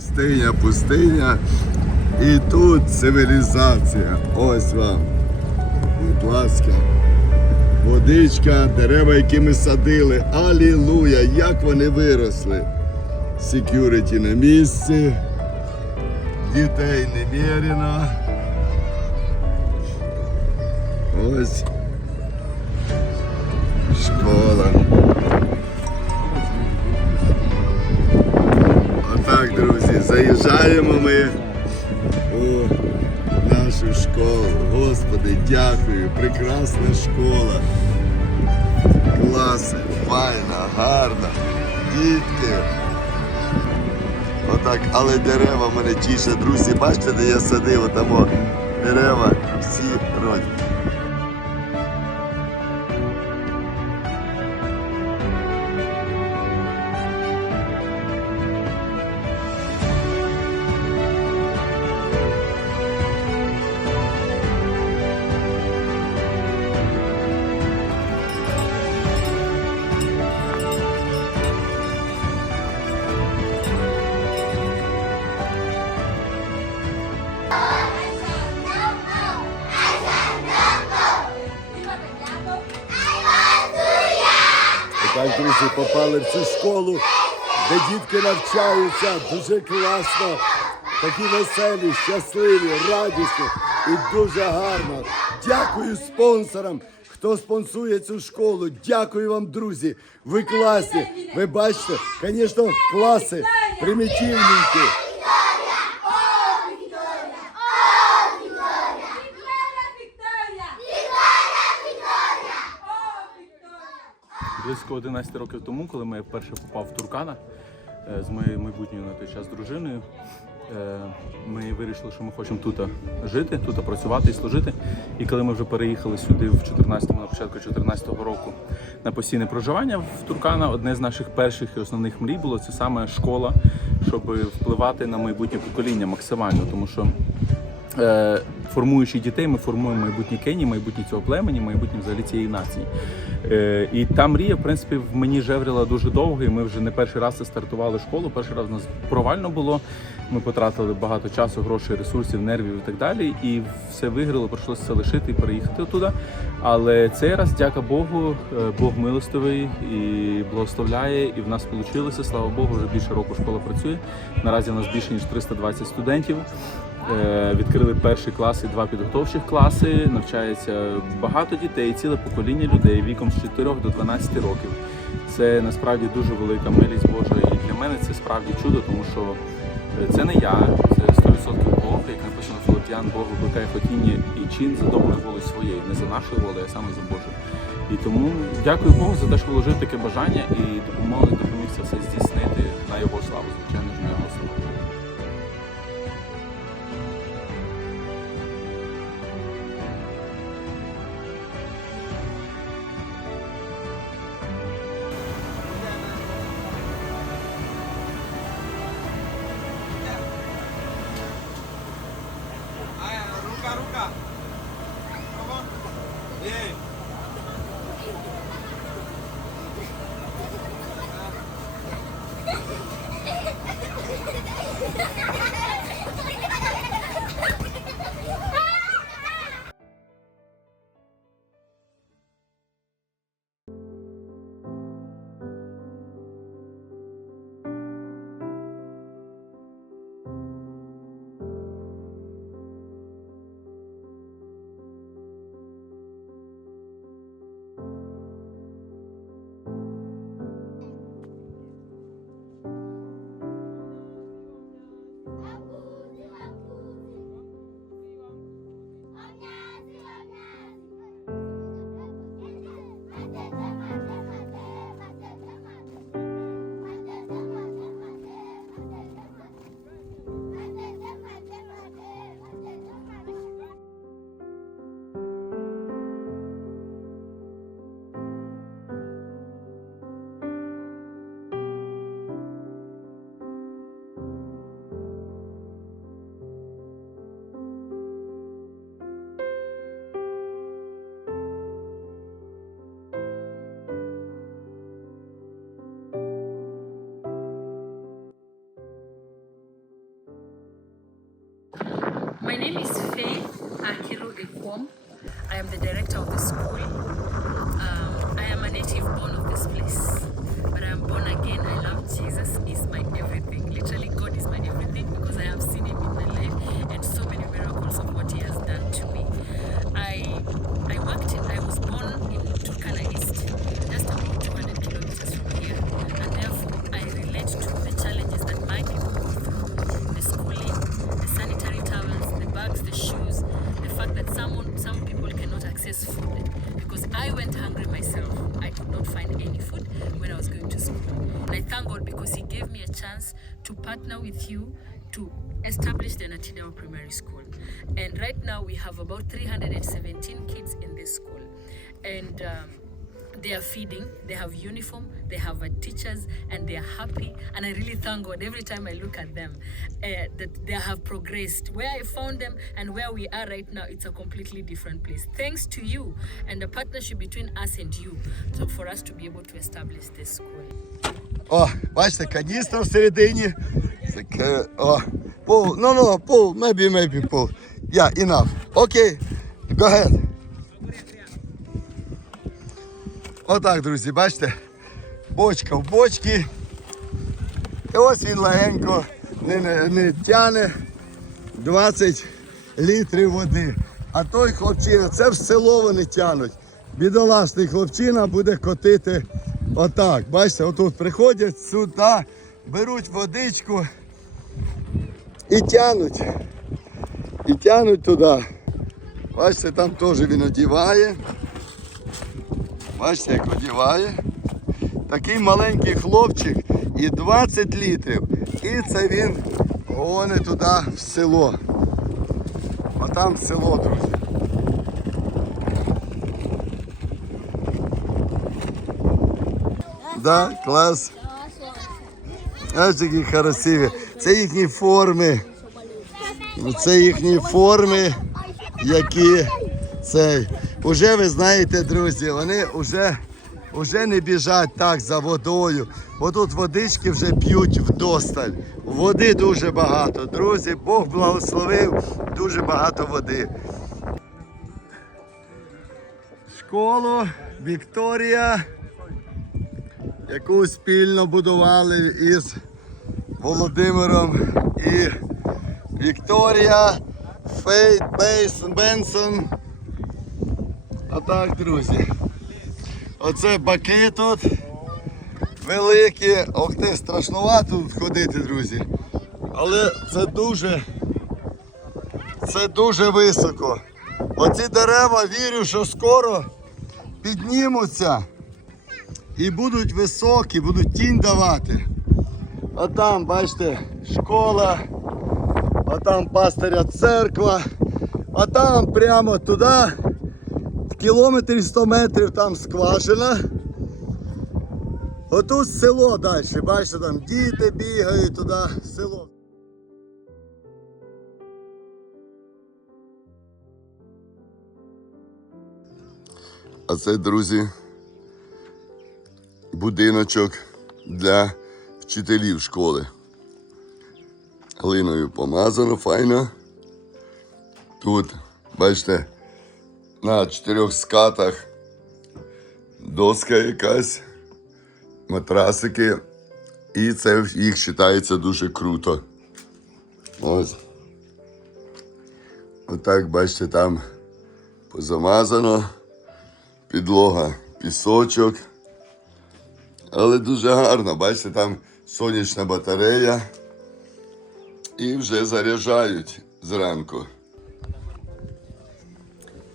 Пустиня, пустиня. І тут цивілізація. Ось вам. Будь ласка. Водичка, дерева, які ми садили. Алілуя! Як вони виросли. Секюріті на місці. Дітей немерено. Ось. Прекрасна школа. Класи, файна, гарна. Дітки. Отак, але дерева мене тішать, друзі. Бачите, де я садив, отамо дерева всі родні. Друзі, попали в цю школу, де дітки навчаються дуже класно, такі веселі, щасливі, радісні і дуже гарно. Дякую спонсорам, хто спонсує цю школу. Дякую вам, друзі. Ви класні. Ви бачите, звісно, класи примітивненькі. Близько 11 років тому, коли я вперше попав в Туркана е, з моєю майбутньою на той час дружиною, е, ми вирішили, що ми хочемо тут жити, тут працювати і служити. І коли ми вже переїхали сюди в 14-му, на початку 14-го року на постійне проживання в Туркана, одне з наших перших і основних мрій було це саме школа, щоб впливати на майбутнє покоління максимально, тому що. Формуючи дітей, ми формуємо майбутнє Кенії, майбутнє цього племені, майбутнє взагалі цієї нації. Е, і та мрія, в принципі, в мені жевріла дуже довго, і ми вже не перший раз стартували школу. Перший раз у нас провально було. Ми потратили багато часу, грошей, ресурсів, нервів і так далі. І все виграло, прийшлося це лишити і переїхати туди. Але цей раз, дяка Богу, е, Бог милостивий і благословляє, і в нас вийшло. Слава Богу, вже більше року школа працює. Наразі у нас більше ніж 320 студентів. Е, Відкрили перший клас і два підготовчих класи. Навчається багато дітей, ціле покоління людей віком з 4 до 12 років. Це насправді дуже велика милість Божа. І для мене це справді чудо, тому що е, це не я, це 100% Бог, як написано Филип'ян, Бог викликає хотіння і чин за доброю волею своєю, не за нашою волею, а саме за Божою. І тому дякую Богу за те, що вложив таке бажання і допомог, допоміг це все здійснити на його славу, звичайно ж, на його славу. Yeah. Name is Faye Akiru Ekwom. I am the director of the school. Food when I was going to school. And I thank God because He gave me a chance to partner with you to establish the Natidao Primary School. And right now we have about 317 kids in this school. And um, they are feeding, they have uniform, they have uh, teachers, and they are happy. And I really thank God every time I look at them uh, that they have progressed. Where I found them and where we are right now, it's a completely different place. Thanks to you and the partnership between us and you, so for us to be able to establish this school. О, бачите, каністра всередині. Таке, о, пол, no, no, пол, maybe, maybe, пол. Yeah, enough. Окей, go ahead. Отак, друзі, бачите? Бочка в бочці. І ось він легенько не, не, не тяне 20 літрів води. А той хлопчина, це в село вони тянуть. Бідолашний хлопчина буде котити отак. Бачите, отут приходять сюди, беруть водичку і тянуть. І тянуть туди. Бачите, там теж він одіває. Бачите, як одіває. Такий маленький хлопчик і 20 літрів. І це він гонить туди в село. А там село, друзі. Да, клас. Аж такі красиві. Це їхні форми. Це їхні форми, які цей. Уже ви знаєте, друзі, вони вже, вже не біжать так за водою. Бо тут водички вже п'ють вдосталь. Води дуже багато. Друзі, Бог благословив дуже багато води. Школу Вікторія, яку спільно будували із Володимиром і Вікторія, Фейт Бейс Бенсон. А так, друзі. Оце баки тут великі. Ох ти, страшнувато тут ходити, друзі. Але це дуже, це дуже високо. Оці дерева вірю, що скоро піднімуться і будуть високі, будуть тінь давати. А там, бачите, школа, а там пастиря церква, а там прямо туди, в кілометрі 100 метрів там скважина. Отут село далі, бачите, там діти бігають туди, село. А це, друзі, будиночок для вчителів школи. Глиною помазано файно. Тут, бачите, на чотирьох скатах доска якась, матрасики. І це їх вважається дуже круто. Ось. Отак, бачите, там позамазано, підлога, пісочок. Але дуже гарно, бачите, там сонячна батарея. І вже заряджають зранку.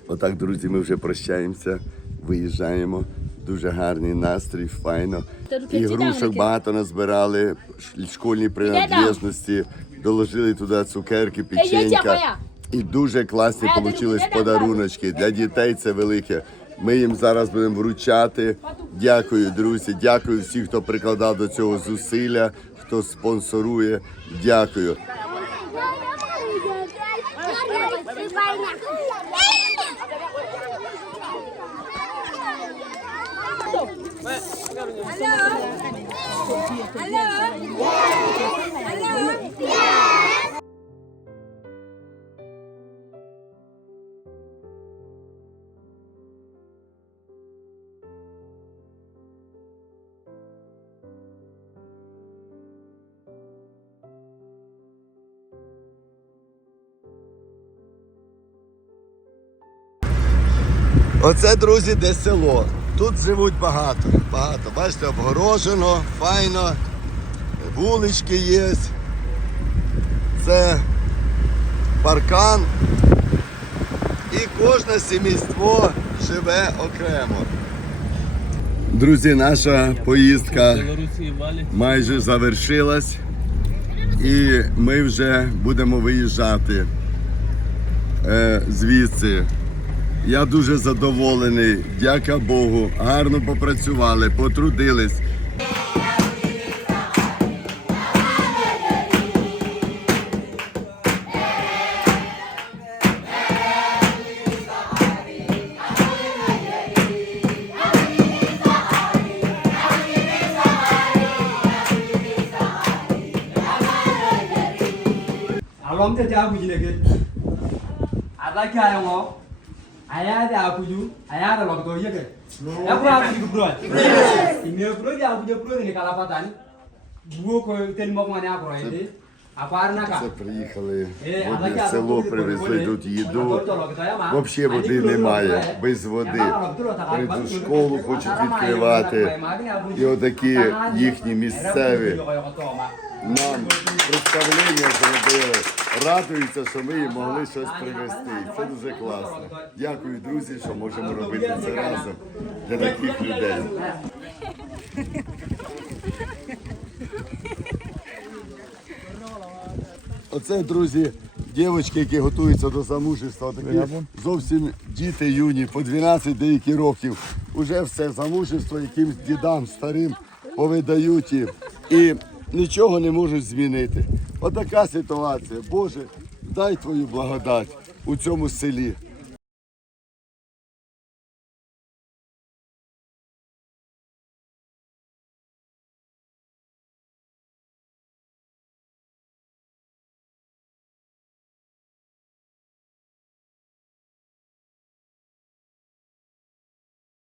Отак, друзі, ми вже прощаємося, виїжджаємо. Дуже гарний настрій, файно. Ігрушок багато назбирали, школьні принадлежності, доложили туди цукерки, печенька. І дуже класні вийшли подаруночки. Для дітей це велике. Ми їм зараз будемо вручати. Дякую, друзі. Дякую всім, хто прикладав до цього зусилля, хто спонсорує. Дякую. Оце друзі, де село. Тут живуть багато. Багато. Бачите, обгорожено, файно. Вулички є. Це паркан. І кожне сімейство живе окремо. Друзі, наша поїздка майже завершилась. І ми вже будемо виїжджати е, звідси. Я дуже задоволений. Дяка Богу. Гарно попрацювали, потрудились. Alom te ta kuji ne ke. Ngo. Aya da kuju, aya da lok to ye ke. Aku di bro. Ini bro ya aku je bro ni kala patan. Buo ko ten mo ngane aku ro ite. Apa arna ka? Це приїхали в а одне таке, село, привезли тут їду. Взагалі води немає, без води. Прийду школу, хочуть відкривати. І отакі їхні місцеві нам представлення зробили. Радуються, що ми їм могли щось привезти. Це дуже класно. Дякую, друзі, що можемо робити це разом для таких людей. Оце, друзі, дівчатки, які готуються до замужества, такі зовсім діти юні, по 12 деякі років. Уже все замужество якимсь дідам старим повидають і нічого не можуть змінити. Отака ситуація. Боже, дай твою благодать у цьому селі.